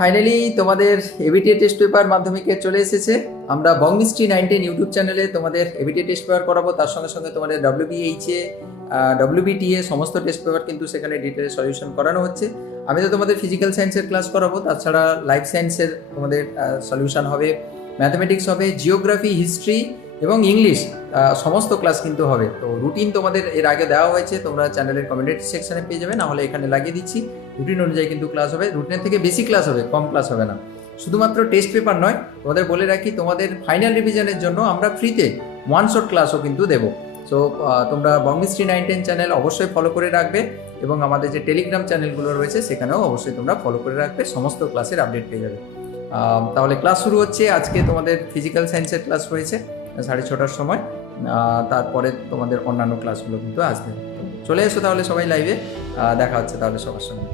Finally তোমাদের ABTA test paper মাধ্যমিকে চলে এসেছে। আমরা বংমিস্ট্রি নাইনটিন ইউটিউব চ্যানেলে তোমাদের এবিটিএ টেস্ট পেপার করাবো। তার সঙ্গে সঙ্গে তোমাদের ডাব্লিউবিএইচএ ডাব্লিউবিটিএ সমস্ত টেস্ট পেপার কিন্তু সেখানে ডিটেলে সলিউশন করানো হচ্ছে। আমি তো তোমাদের ফিজিক্যাল সায়েন্সের ক্লাস করাবো। তাছাড়া লাইফ সায়েন্সের তোমাদের সলিউশন হবে ম্যাথামেটিক্স হবে জিওগ্রাফি হিস্ট্রি এবং ইংলিশ সমস্ত ক্লাস কিন্তু হবে। তো রুটিন তোমাদের এর আগে দেওয়া হয়েছে, তোমরা চ্যানেলের কমেন্ট সেকশনে পেয়ে যাবে না হলে এখানে লাগিয়ে দিচ্ছি। রুটিন অনুযায়ী কিন্তু ক্লাস হবে। রুটিনের থেকে বেশি ক্লাস হবে, কম ক্লাস হবে না। শুধুমাত্র টেস্ট পেপার নয়, তোমাদের বলে রাখি, তোমাদের ফাইনাল রিভিশনের জন্য আমরা ফ্রিতে ওয়ান শট ক্লাসও কিন্তু দেবো। সো তোমরা বঙ্গমিস্ট্রি নাইন টেন চ্যানেল অবশ্যই ফলো করে রাখবে এবং আমাদের যে টেলিগ্রাম চ্যানেলগুলো রয়েছে, সেখানেও অবশ্যই তোমরা ফলো করে রাখবে, সমস্ত ক্লাসের আপডেট পেয়ে যাবে। তাহলে ক্লাস শুরু হচ্ছে। আজকে তোমাদের ফিজিক্যাল সায়েন্সের ক্লাস রয়েছে। সাড়ে ছটার সময় তারপরে তোমাদের অন্যান্য ক্লাসগুলো কিন্তু আসবে। চলে এসো তাহলে সবাই লাইভে দেখা হচ্ছে তাহলে সবার সঙ্গে।